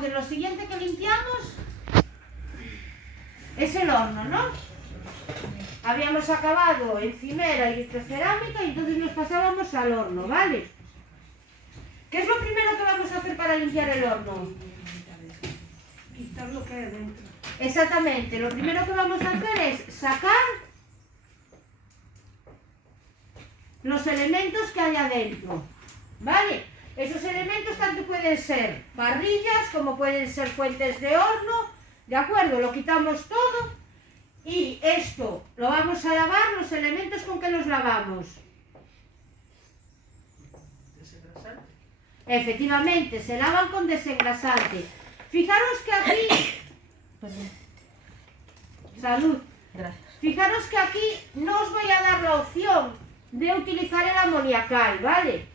Entonces, lo siguiente que limpiamos es el horno, ¿no? Habíamos acabado encimera y vitrocerámica y entonces nos pasábamos al horno, ¿vale? ¿Qué es lo primero que vamos a hacer para limpiar el horno? Quitar lo que hay dentro. Exactamente, lo primero que vamos a hacer es sacar los elementos que hay adentro, ¿vale? Esos elementos tanto pueden ser parrillas como pueden ser fuentes de horno, ¿de acuerdo? Lo quitamos todo y esto lo vamos a lavar. Los elementos, ¿con qué los lavamos? Desengrasante. Efectivamente, se lavan con desengrasante. Fijaros que aquí... Salud. Gracias. Fijaros que aquí no os voy a dar la opción de utilizar el amoniacal, ¿vale?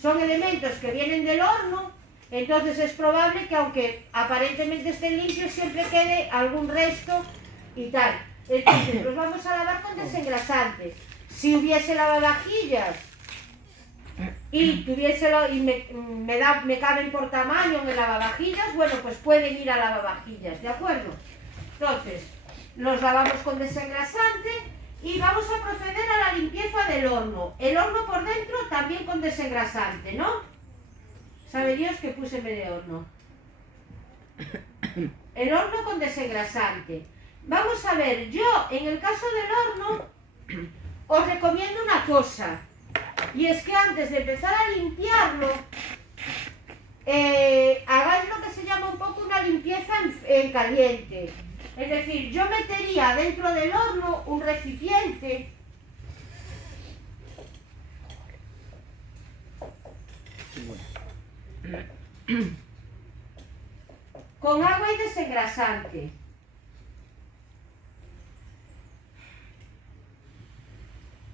Son elementos que vienen del horno, entonces es probable que aunque aparentemente estén limpios siempre quede algún resto y tal. Entonces los vamos a lavar con desengrasante. Si hubiese lavavajillas y me caben por tamaño en el lavavajillas, bueno, pues pueden ir a lavavajillas, ¿de acuerdo? Entonces, los lavamos con desengrasante y vamos a proceder a la limpieza del horno. El horno por dentro también con desengrasante, ¿no? Sabe Dios que puse medio horno. El horno con desengrasante. Vamos a ver, yo en el caso del horno os recomiendo una cosa. Y es que antes de empezar a limpiarlo, hagáis lo que se llama un poco una limpieza en caliente. Es decir, yo metería dentro del horno un recipiente con agua y desengrasante.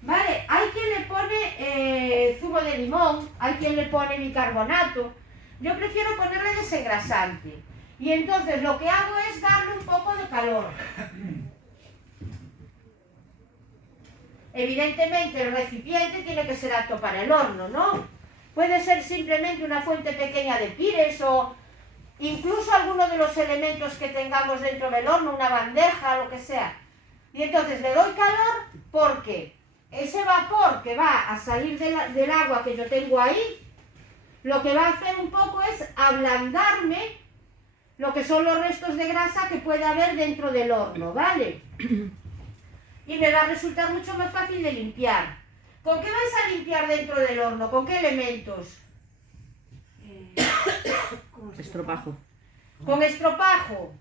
Vale, hay quien le pone zumo de limón, hay quien le pone bicarbonato. Yo prefiero ponerle desengrasante. Y entonces lo que hago es darle un poco de calor. Evidentemente el recipiente tiene que ser apto para el horno, ¿no? Puede ser simplemente una fuente pequeña de pires o incluso alguno de los elementos que tengamos dentro del horno, una bandeja, lo que sea. Y entonces le doy calor porque ese vapor que va a salir del agua que yo tengo ahí, lo que va a hacer un poco es ablandarme lo que son los restos de grasa que puede haber dentro del horno, ¿vale? Y me va a resultar mucho más fácil de limpiar. ¿Con qué vais a limpiar dentro del horno? ¿Con qué elementos? Estropajo. Con estropajo.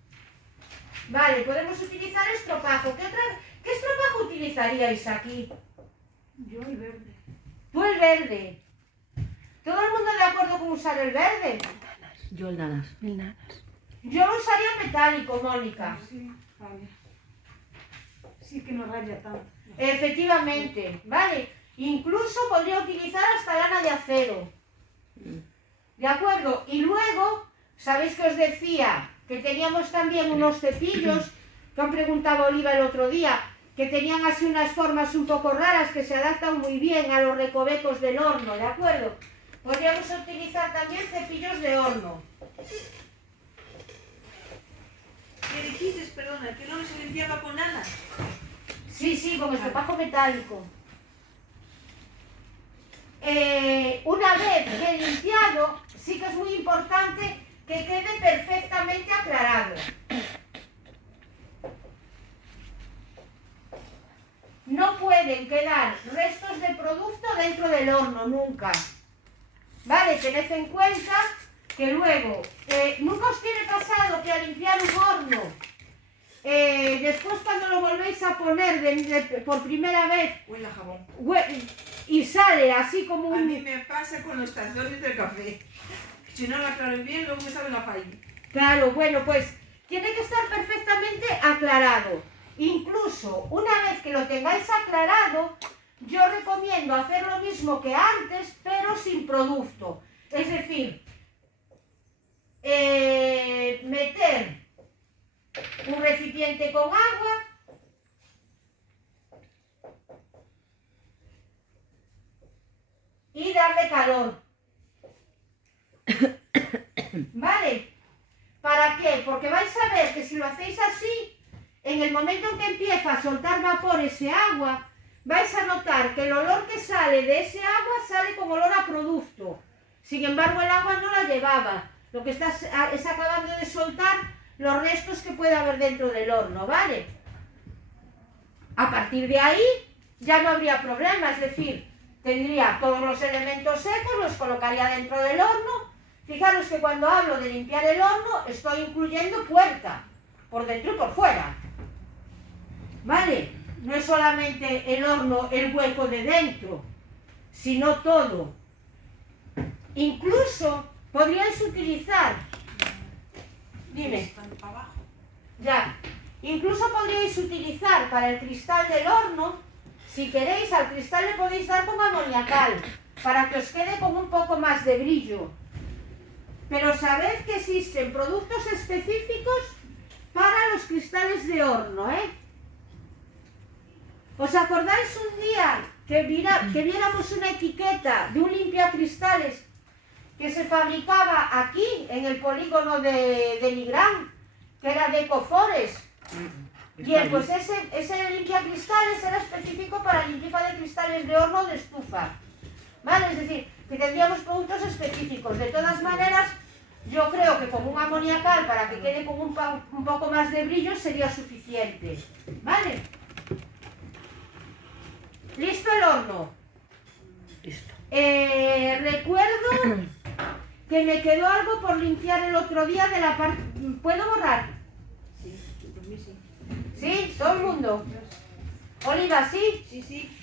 Vale, podemos utilizar estropajo. ¿Qué estropajo utilizaríais aquí? Yo el verde. Tú el verde. ¿Todo el mundo de acuerdo con usar el verde? Yo el nanas. El nanas. Yo lo usaría metálico, Mónica. Sí, vale. Sí que no raya tanto. Efectivamente, ¿vale? Incluso podría utilizar hasta lana de acero. ¿De acuerdo? Y luego, ¿sabéis que os decía que teníamos también unos cepillos que han preguntado Oliva el otro día, que tenían así unas formas un poco raras que se adaptan muy bien a los recovecos del horno, ¿de acuerdo? Podríamos utilizar también cepillos de horno. ¿Qué dijiste, perdona? ¿Que no se limpiaba con nada? Sí, con estropajo metálico. Una vez que he limpiado, sí que es muy importante que quede perfectamente aclarado. No pueden quedar restos de producto dentro del horno, nunca. Vale, tened en cuenta que luego, nunca os tiene pasado que al limpiar un horno, después cuando lo volvéis a poner por primera vez, Huele a jabón. y sale así como A mí un... me pasa con los tazones de café. Si no lo aclaro bien, luego me sabe la falla. Claro, bueno, pues tiene que estar perfectamente aclarado. Incluso una vez que lo tengáis aclarado, yo recomiendo hacer lo mismo que antes, pero sin producto. Es decir, meter un recipiente con agua, y darle calor. ¿Vale? qué? Porque vais a ver que si lo hacéis así, en el momento en que empieza a soltar vapor ese agua, vais a notar que el olor que sale de ese agua sale con olor a producto. Sin embargo, el agua no la llevaba. Lo que está es acabando de soltar los restos que puede haber dentro del horno, ¿vale? A partir de ahí ya no habría problema, es decir, tendría todos los elementos secos, los colocaría dentro del horno. Fijaros que cuando hablo de limpiar el horno, estoy incluyendo puerta, por dentro y por fuera. ¿Vale? No es solamente el horno, el hueco de dentro, sino todo. Incluso podríais utilizar, dime, Están para abajo. ya, incluso podríais utilizar para el cristal del horno, si queréis, al cristal le podéis dar con amoniacal, para que os quede con un poco más de brillo. Pero sabed que existen productos específicos para los cristales de horno, ¿eh? ¿Os acordáis un día que viéramos una etiqueta de un limpiacristales que se fabricaba aquí, en el polígono de Nigrán, que era de Ecofores? Bien, pues ese limpiacristales era específico para limpieza de cristales de horno o de estufa. ¿Vale? Es decir, que tendríamos productos específicos. De todas maneras, yo creo que con un amoniacal, para que quede con un poco más de brillo, sería suficiente. ¿Vale? ¿Listo el horno? Listo. Recuerdo que me quedó algo por limpiar el otro día de la parte... ¿Puedo borrar? Sí, por mí sí. ¿Sí? ¿Todo el mundo? Oliva, ¿sí? Sí, sí.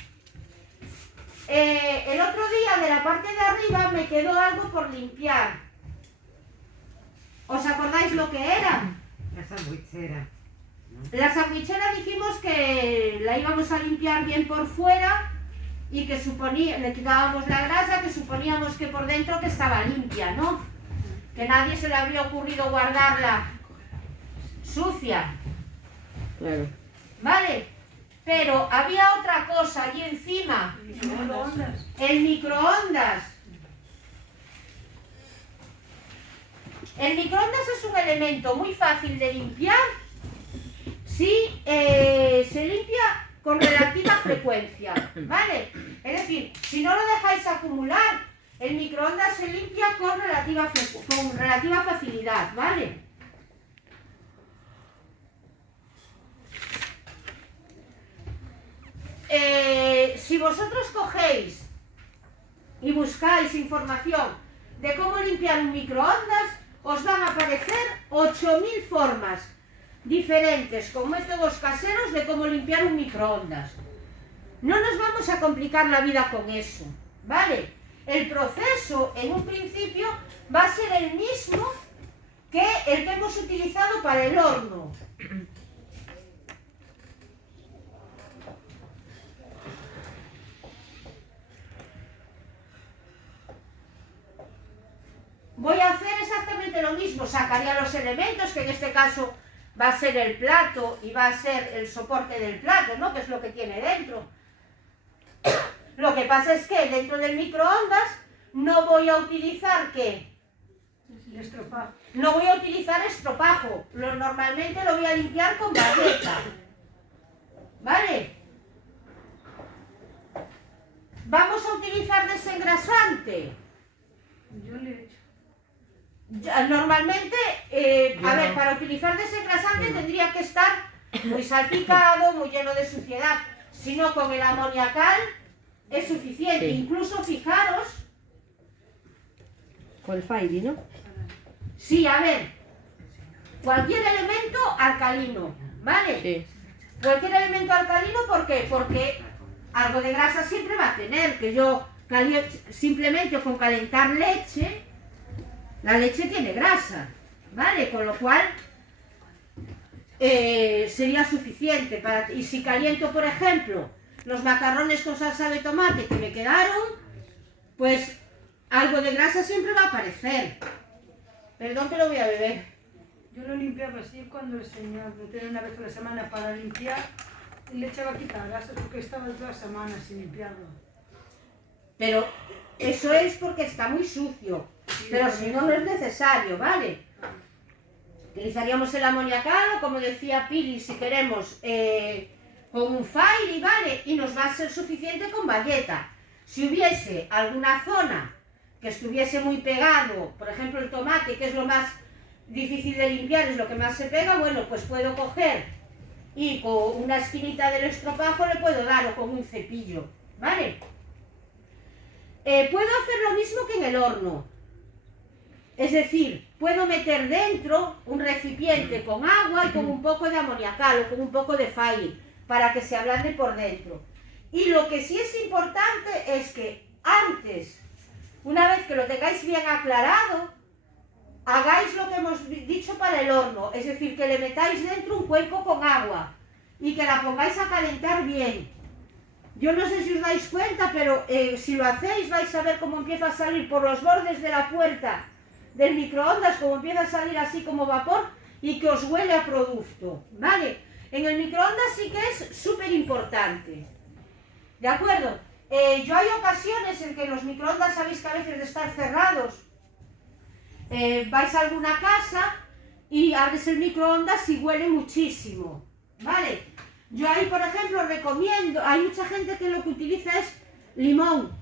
El otro día de la parte de arriba me quedó algo por limpiar. ¿Os acordáis lo que era? La sandwichera. La sandwichera dijimos que la íbamos a limpiar bien por fuera y que le quitábamos la grasa, que suponíamos que por dentro que estaba limpia, ¿no? Que nadie se le había ocurrido guardarla sucia, Claro. ¿vale? Pero había otra cosa allí encima, Microondas. el microondas. El microondas es un elemento muy fácil de limpiar si se limpia con relativa frecuencia, ¿vale? Es decir, si no lo dejáis acumular, el microondas se limpia con relativa facilidad, ¿vale? Si vosotros cogéis y buscáis información de cómo limpiar un microondas, os van a aparecer 8000 formas diferentes con métodos caseros de cómo limpiar un microondas. No nos vamos a complicar la vida con eso, ¿vale? El proceso en un principio va a ser el mismo que el que hemos utilizado para el horno. Voy a hacer exactamente lo mismo, sacaría los elementos, que en este caso va a ser el plato y va a ser el soporte del plato, ¿no? Que es lo que tiene dentro. Lo que pasa es que dentro del microondas no voy a utilizar, ¿qué? El estropajo. No voy a utilizar estropajo, normalmente lo voy a limpiar con bagueta, ¿vale? Vamos a utilizar desengrasante. Yo le he hecho. Normalmente, a ver, para utilizar desengrasante tendría que estar muy salpicado, muy lleno de suciedad. Si no, con el amoniacal es suficiente. Sí. Incluso fijaros, Con el Fairy, ¿no? sí, a ver, cualquier elemento alcalino, ¿vale? Sí. Cualquier elemento alcalino, ¿por qué? Porque algo de grasa siempre va a tener, que yo simplemente con calentar leche, la leche tiene grasa, ¿vale? Con lo cual sería suficiente. Y si caliento, por ejemplo, los macarrones con salsa de tomate que me quedaron, pues algo de grasa siempre va a aparecer. Perdón que lo voy a beber. Yo lo limpiaba así cuando el señor me tenía una vez a la semana para limpiar y le echaba a quitar grasa porque estaba toda la semana sin limpiarlo. Pero eso es porque está muy sucio. Pero si no, no es necesario, ¿vale? Utilizaríamos el amoniacal, o como decía Pili, si queremos, con un Fairy, ¿vale? Y nos va a ser suficiente con bayeta. Si hubiese alguna zona que estuviese muy pegado, por ejemplo el tomate, que es lo más difícil de limpiar, es lo que más se pega, bueno, pues puedo coger y con una esquinita del estropajo le puedo dar, o con un cepillo, ¿vale? Puedo hacer lo mismo que en el horno. Es decir, puedo meter dentro un recipiente con agua y con un poco de amoniacal o con un poco de Fairy para que se ablande por dentro. Y lo que sí es importante es que antes, una vez que lo tengáis bien aclarado, hagáis lo que hemos dicho para el horno, es decir, que le metáis dentro un cuenco con agua y que la pongáis a calentar bien. Yo no sé si os dais cuenta, pero si lo hacéis vais a ver cómo empieza a salir por los bordes de la puerta del microondas, como empieza a salir así como vapor y que os huele a producto, ¿vale? En el microondas sí que es súper importante, ¿de acuerdo? Yo hay ocasiones en que los microondas, sabéis que a veces de estar cerrados, vais a alguna casa y abres el microondas y huele muchísimo, ¿vale? Yo ahí, por ejemplo, recomiendo, hay mucha gente que lo que utiliza es limón.